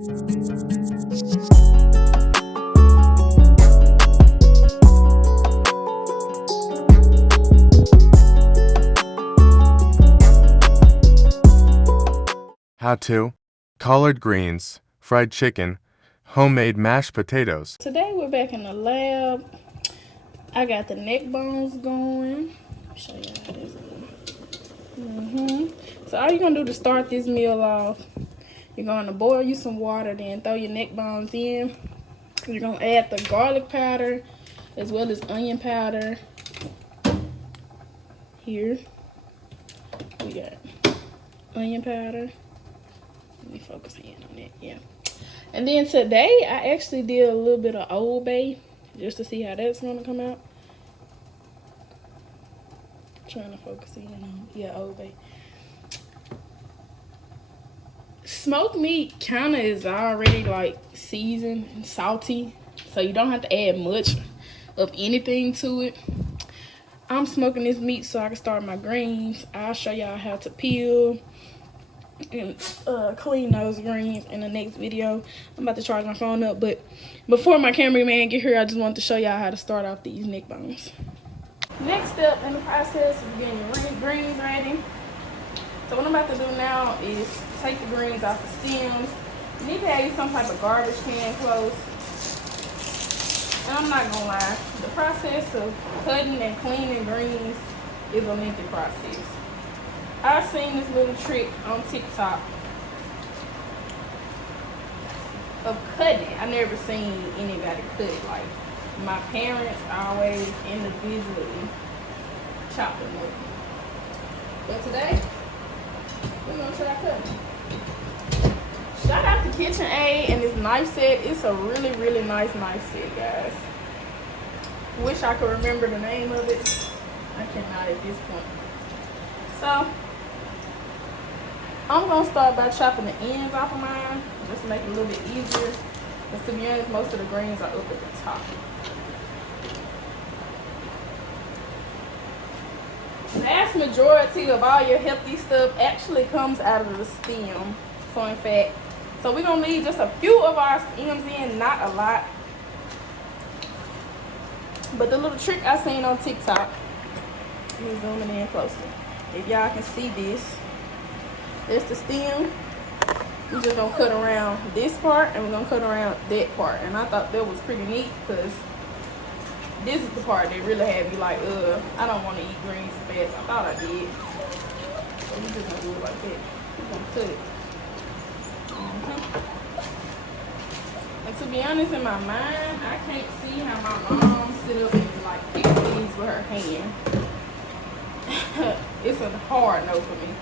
How to: collard greens, fried chicken, homemade mashed potatoes. Today we're back in the lab. I got the neck bones going. Show you how this is. So all you're gonna do to start this meal off, you're gonna boil you some water, then throw your neck bones in. You're gonna add the garlic powder as well as onion powder. Here we got onion powder. Let me focus in on it. Yeah. And then today I actually did a little bit of Old Bay just to see how that's gonna come out. Trying to focus in on Old Bay. Smoked meat kind of is already like seasoned and salty, so you don't have to add much of anything to it. I'm smoking this meat so I can start my greens. I'll show y'all how to peel and clean those greens in the next video. I'm about to charge my phone up, but before my cameraman get here, I just wanted to show y'all how to start off these neck bones. Next step in the process is getting your greens ready. So what I'm about to do now is take the greens off the stems. You need to have some type of garbage can close. And I'm not gonna lie, the process of cutting and cleaning greens is a lengthy process. I've seen this little trick on TikTok of cutting it. I never seen anybody cut it. Like, my parents always individually chop them up. But today, we're gonna try cutting. Shout out to KitchenAid and this knife set. It's a really, really nice knife set, guys. Wish I could remember the name of it. I cannot at this point. So, I'm going to start by chopping the ends off of mine, just to make it a little bit easier. Because to be honest, most of the greens are up at the top. The vast majority of all your healthy stuff actually comes out of the stem. Fun fact. So we're going to leave just a few of our stems in, not a lot. But the little trick I seen on TikTok, let me zoom in closer. If y'all can see this. That's the stem. We're just gonna cut around this part and we're gonna cut around that part. And I thought that was pretty neat because this is the part that really had me like, I don't want to eat greens as fast. I thought I did. So we're just gonna do it like that. We're gonna cut it. And to be honest, in my mind, I can't see how my mom sit up and like pick these with her hand. It's a hard no for me.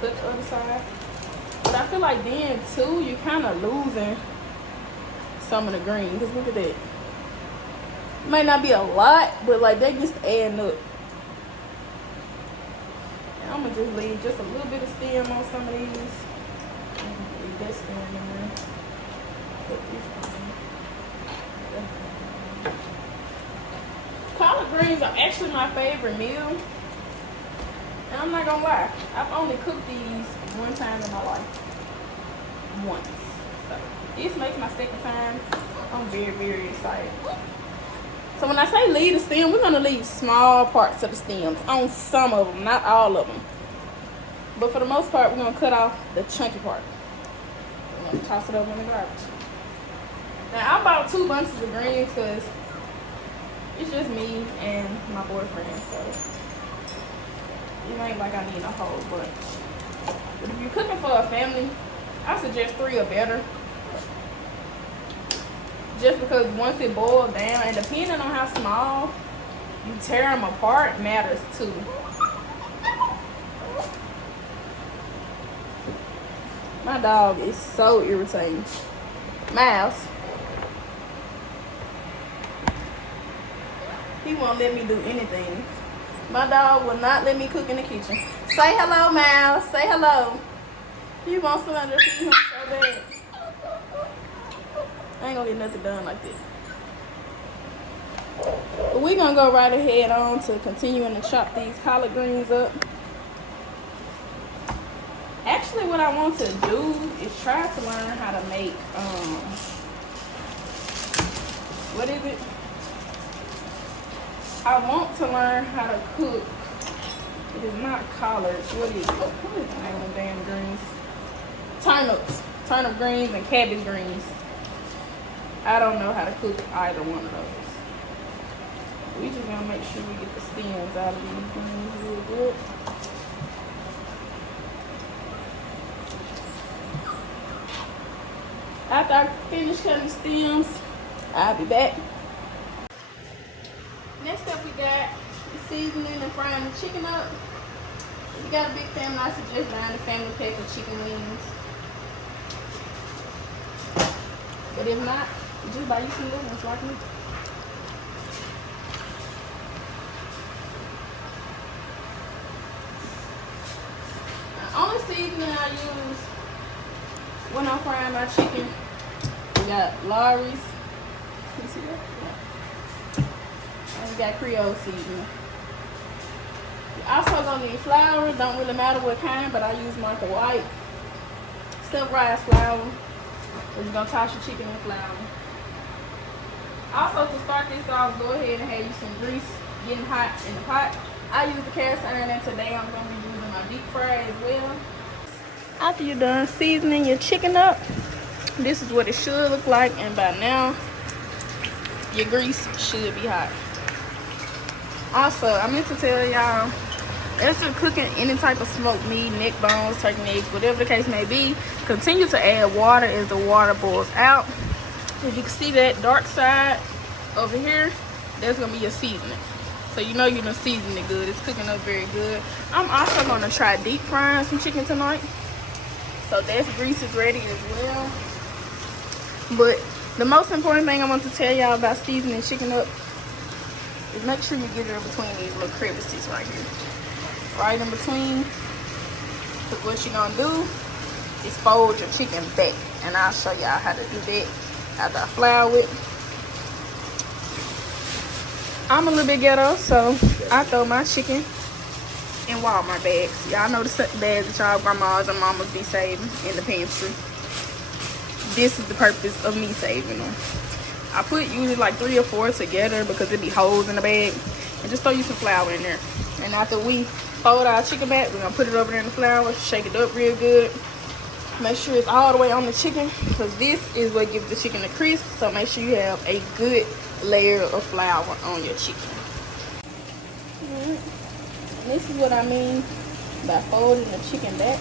Cut the other side. But I feel like then too, you're kind of losing some of the green. Because look at that. It might not be a lot, but like that gets adding up. And I'm going to just leave just a little bit of stem on some of these. Leave that stem in there. Put this on. Collard greens are actually my favorite meal. And I'm not gonna lie, I've only cooked these one time in my life. Once. So this makes my second time. I'm very, very excited. So when I say leave the stem, we're gonna leave small parts of the stems on some of them, not all of them. But for the most part, we're gonna cut off the chunky part. We're gonna toss it over in the garbage. Now I bought 2 bunches of greens because it's just me and my boyfriend, so it ain't like I need a whole bunch. But if you're cooking for a family, I suggest 3 or better. Just because once it boils down, and depending on how small you tear them apart, matters too. My dog is so irritating. Miles. He won't let me do anything. My dog will not let me cook in the kitchen. Say hello, Miles. Say hello. He wants somebody to feed him so bad. I ain't gonna get nothing done like that. But we're gonna go right ahead on to continuing to chop these collard greens up. Actually, Actually, what I want to do is try to learn how to make, what is it? I want to learn how to cook. It is not collards. What is the name of damn greens? Turnips. Turnip greens and cabbage greens. I don't know how to cook either one of those. We just gonna make sure we get the stems out of these greens real good. After I finish cutting the stems, I'll be back. Next up, we got the seasoning and frying the chicken up. If you got a big family, I suggest buying a family pack of chicken wings. But if not, just buy you some little ones like me. The only seasoning I use when I'm frying my chicken, we got Lawry's. Can you see that? Yeah. And we got Creole seasoning. You also gonna need flour. Don't really matter what kind, but I use Martha White self-rise flour. So you're gonna toss your chicken in flour. Also, to start this off, go ahead and have you some grease getting hot in the pot. I use the cast iron, and today I'm gonna be using my deep fry as well. After you're done seasoning your chicken up, this is what it should look like, and by now your grease should be hot. Also, I meant to tell y'all, as you're cooking any type of smoked meat, neck bones, turkey necks, whatever the case may be, continue to add water as the water boils out. If you can see that dark side over here, that's gonna be your seasoning. So you know you're gonna season it good. It's cooking up very good. I'm also gonna try deep frying some chicken tonight. So that grease is ready as well. But the most important thing I want to tell y'all about seasoning chicken up is make sure you get it in between these little crevices right here. Right in between. Because what you're gonna do is fold your chicken back. And I'll show y'all how to do that after I flour it. I'm a little bit ghetto, so I throw my chicken in Walmart bags. Y'all know the bags that y'all grandmas and mamas be saving in the pantry. This is the purpose of me saving them. I put usually like 3 or 4 together because it be holes in the bag. And just throw you some flour in there. And after we fold our chicken back, we're gonna put it over there in the flour, shake it up real good. Make sure it's all the way on the chicken, because this is what gives the chicken a crisp. So make sure you have a good layer of flour on your chicken. And this is what I mean by folding the chicken back.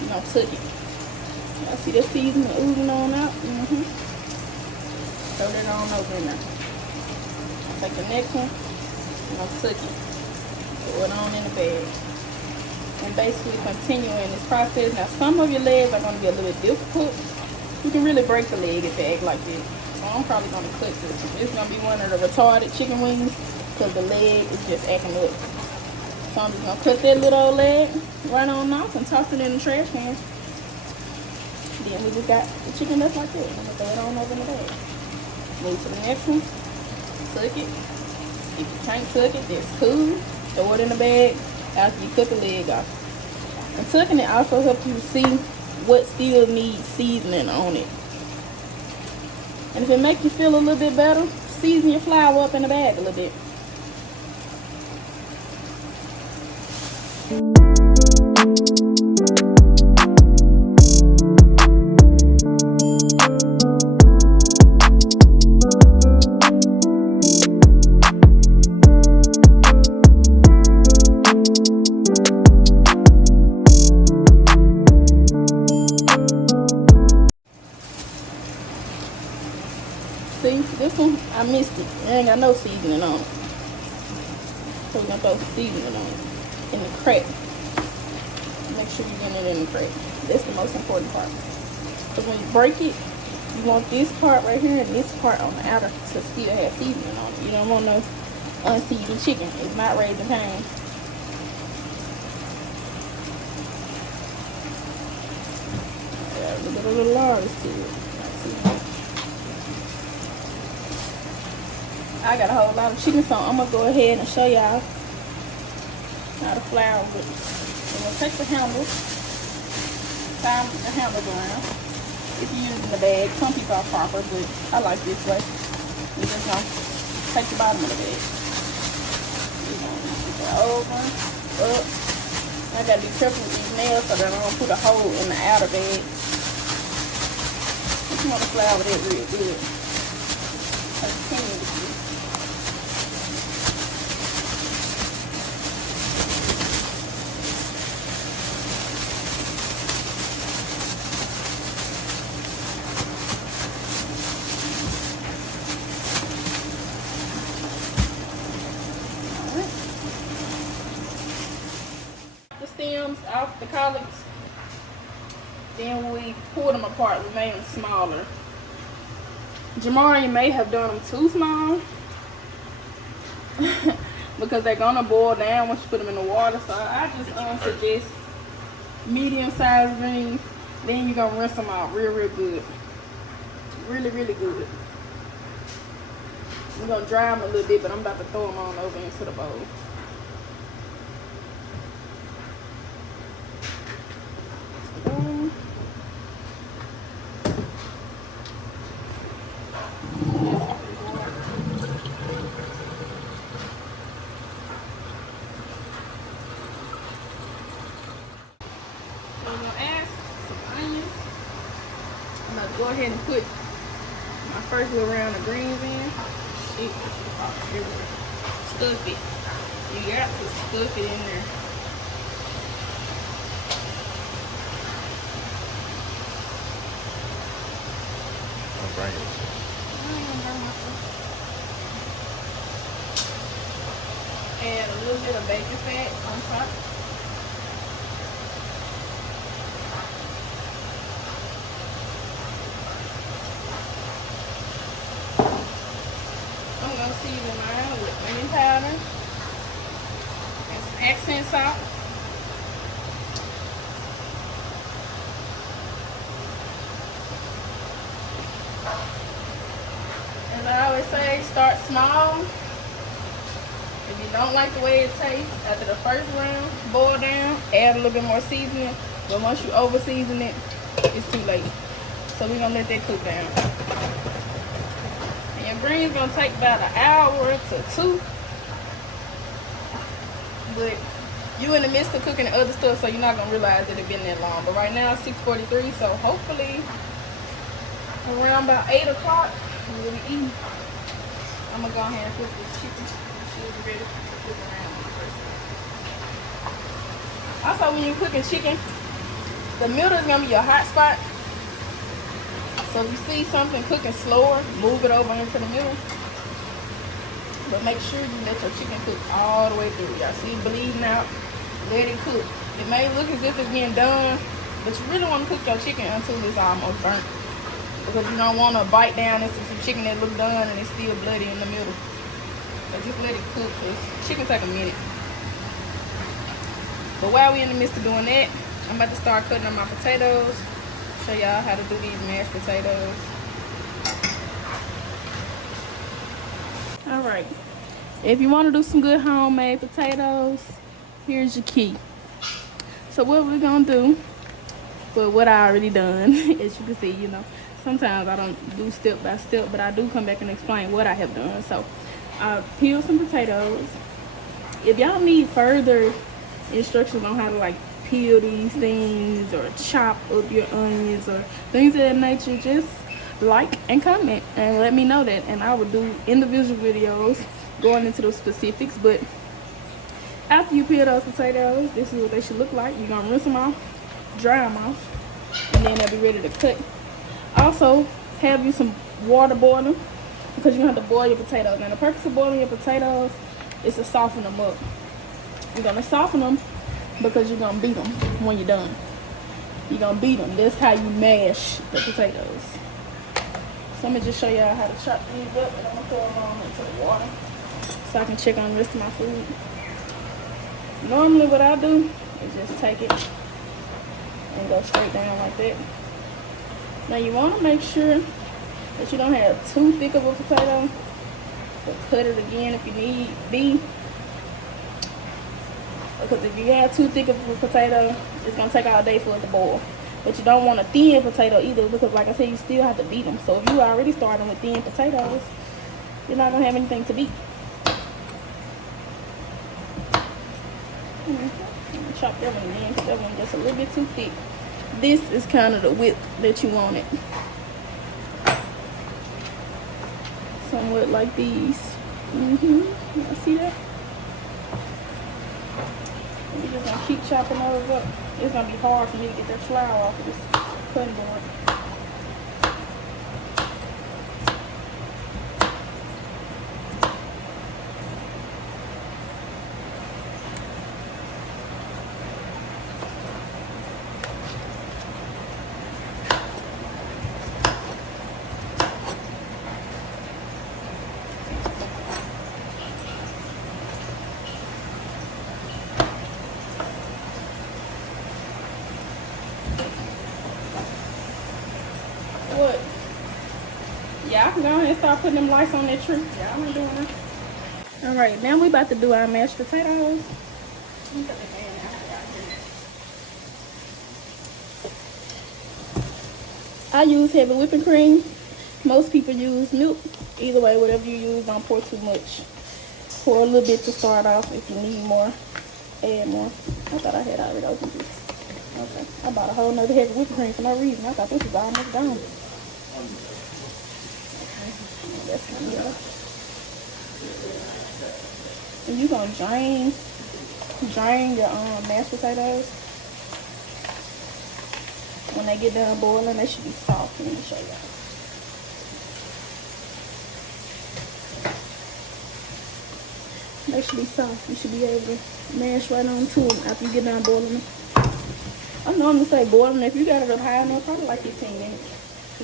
You're gonna tuck it. Y'all see the seasoning oozing on out? Throw that on over in there. Take the next one, and I'll tuck it. Throw it on in the bag. And basically continue in this process. Now some of your legs are going to be a little bit difficult. You can really break the leg if they act like this. So I'm probably going to cut this. This is going to be one of the retarded chicken wings because the leg is just acting up. So I'm just going to cut that little old leg right on off and toss it in the trash can. Then we just got the chicken left like that. I'm going to throw it on over in the bag. Move to the next one. Tuck it. If you can't tuck it, that's cool. Throw it in the bag after you cut the leg off. And tucking it also helps you see what still needs seasoning on it. And if it makes you feel a little bit better, season your flour up in the bag a little bit. See, this one, I missed it. It ain't got no seasoning on it. So we're gonna throw some seasoning on it. In the crack. Make sure you get it in the crack. That's the most important part. Because when you break it, you want this part right here and this part on the outer to still have seasoning on it. You don't want no unseasoned chicken. It's not Raising Cane. Yeah, a little large to it. I got a whole lot of chicken, so I'm gonna go ahead and show y'all how to flour it. So we'll take the handle time to handle around. If you're using the bag, some people are proper, but I like this way. You just gonna take the bottom of the bag. You're gonna put that over, up. I gotta be careful with these nails so that I don't put a hole in the outer bag. You want to flour that real good. The stems off the collards. Then we pulled them apart. We made them smaller. Jamari may have done them too small because they're gonna boil down once you put them in the water. So I just suggest medium-sized greens. Then you're gonna rinse them out real good, really good. We're gonna dry them a little bit, but I'm about to throw them on over into the bowl. Go ahead and put my first little round of greens in. Stuff it. You got to stuff it in there. Don't burn it. Add a little bit of bacon fat on top. Season mine with onion powder and some accent salt. As I always say, start small. If you don't like the way it tastes after the first round, boil down, add a little bit more seasoning. But once you over season it, it's too late. So we're gonna let that cook down. Greens gonna take about an hour to 2, but you in the midst of cooking the other stuff, so you're not gonna realize that it's been that long. But right now it's 6:43, so hopefully around about 8 o'clock we'll be eating. I'm gonna go ahead and cook this chicken. She'll be ready to flip around first. Also, when you're cooking chicken, the middle is gonna be your hot spot. So if you see something cooking slower, move it over into the middle. But make sure you let your chicken cook all the way through. Y'all see it bleeding out, let it cook. It may look as if it's getting done, but you really want to cook your chicken until it's almost burnt. Because you don't want to bite down into some chicken that look done and it's still bloody in the middle. So just let it cook, because chicken take a minute. But while we're in the midst of doing that, I'm about to start cutting up my potatoes. Show y'all how to do these mashed potatoes. All right, if you want to do some good homemade potatoes, here's your key. So what we're gonna do, but what I already done, as you can see, you know, sometimes I don't do step by step, but I do come back and explain what I have done. So peel some potatoes. If y'all need further instructions on how to like peel these things or chop up your onions or things of that nature, just like and comment and let me know that, and I will do individual videos going into those specifics. But after you peel those potatoes, this is what they should look like. You're gonna rinse them off, dry them off, and then they'll be ready to cut. Also have you some water boiling, because you're gonna have to boil your potatoes. Now the purpose of boiling your potatoes is to soften them up. You're gonna soften them because you're gonna beat them when you're done. You're gonna beat them. That's how you mash the potatoes. So I'm gonna just show y'all how to chop these up, and I'm gonna pour them on into the water so I can check on the rest of my food. Normally what I do is just take it and go straight down like that. Now you wanna make sure that you don't have too thick of a potato, but cut it again if you need be. Because if you have too thick of a potato, it's gonna take all day for it to boil. But you don't want a thin potato either, because like I said, you still have to beat them. So if you already starting with thin potatoes, you're not gonna have anything to beat. Chop that one in, because that one just a little bit too thick. This is kind of the width that you want it. Somewhat like these. Y'all see that? We're just gonna keep chopping those up. It's gonna be hard for me to get that flour off of this cutting board. What? Y'all can go ahead and start putting them lights on that tree. Y'all ain't doing that. Alright, now we about to do our mashed potatoes. I use heavy whipping cream. Most people use milk. Either way, whatever you use, don't pour too much. Pour a little bit to start off. If you need more, add more. I thought I had already opened this. Okay, I bought a whole nother heavy whipping cream for no reason. I thought this was almost done. Okay, that's gonna be off. And you're gonna drain your mashed potatoes. When they get done boiling, they should be soft. Let me show you. They should be soft. You should be able to mash right on to them after you get done boiling them. I normally say boiling. If you got it up high enough, probably like 15 minutes.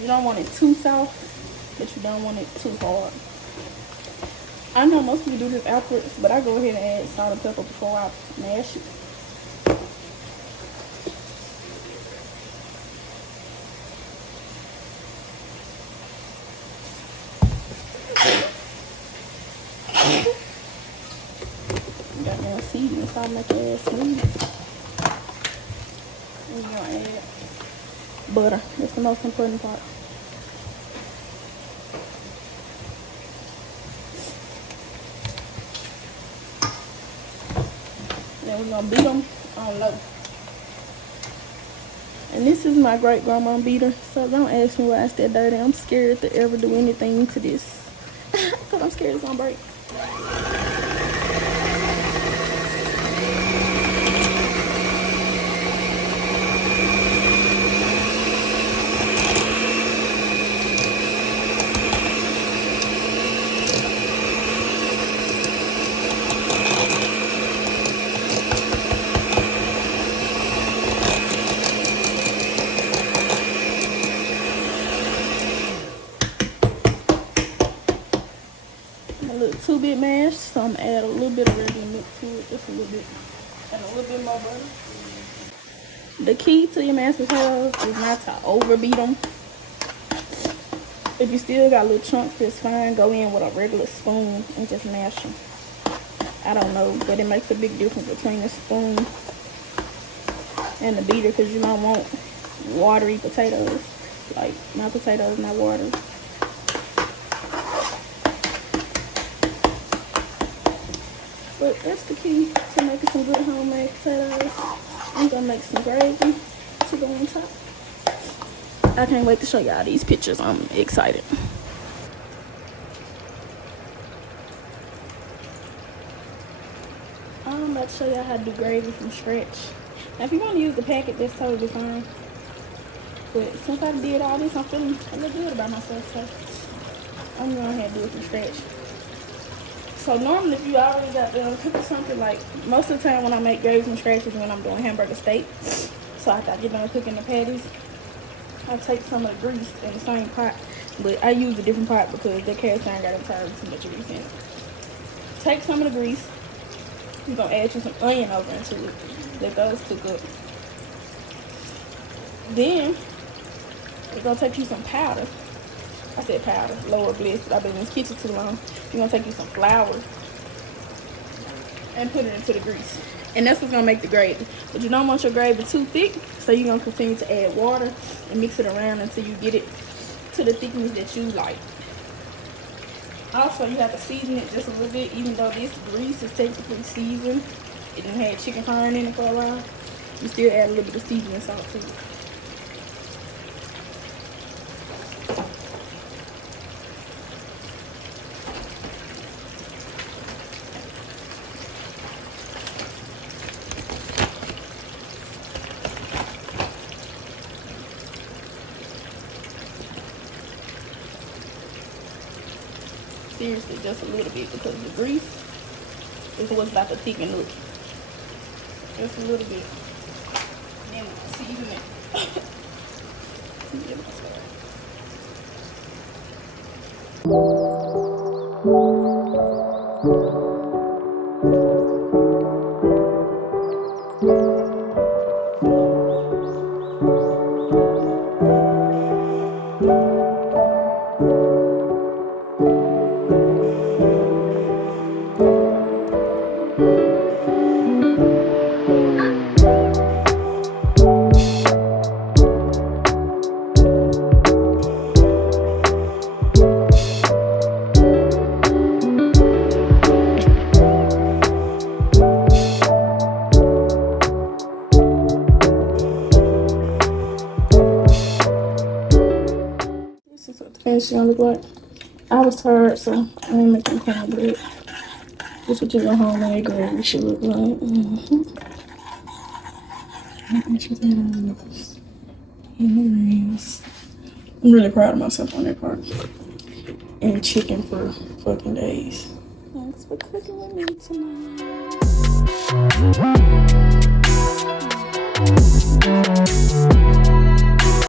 You don't want it too soft, but you don't want it too hard. I know most people do this afterwards, but I go ahead and add salt and pepper before I mash it. Got more seasoning, so I'll make your ass smooth. And you're gonna add butter. That's the most important part. Then we're gonna beat them on low. And this is my great grandma beater, so don't ask me why it's that dirty. I'm scared to ever do anything to this because I'm scared it's gonna break. Two-bit mash, so I'm gonna add a little bit of regular milk to it, just a little bit, and a little bit more butter. The key to your mashed potatoes is not to overbeat them. If you still got little chunks, that's fine. Go in with a regular spoon and just mash them. I don't know, but it makes a big difference between the spoon and the beater, because you don't want watery potatoes. Like, my potatoes not watery. But that's the key to making some good homemade potatoes. I'm gonna make some gravy to go on top. I can't wait to show y'all these pictures. I'm excited. I'm about to show y'all how to do gravy from scratch. Now, if you want to use the packet, that's totally fine. But since I did all this, I'm feeling a little good about myself, so I'm going ahead and do it from scratch. So normally, if you already got done cooking something, like most of the time when I make gravy from scratch is when I'm doing hamburger steak. So after I get done cooking the patties, I take some of the grease in the same pot, but I use a different pot because the cast iron got entirely too much grease in it. Take some of the grease. You're gonna add you some onion over into it. Let those cook up. Then you're gonna take you some powder. I said powder, Lord bless it. I've been in this kitchen too long. You're gonna take you some flour and put it into the grease. And that's what's gonna make the gravy. But you don't want your gravy too thick, so you're gonna continue to add water and mix it around until you get it to the thickness that you like. Also, you have to season it just a little bit, even though this grease is technically seasoned. It done had chicken frying in it for a while. You still add a little bit of seasoning salt to it. Seriously, just a little bit, because the grease is what's about to thicken up. Just a little bit. Then we'll season it. It's gonna look like. I was tired, so I ain't making cornbread. This is what your homemade gravy should look like. I'm really proud of myself on that part. And chicken for fucking days. Thanks for cooking with me tonight.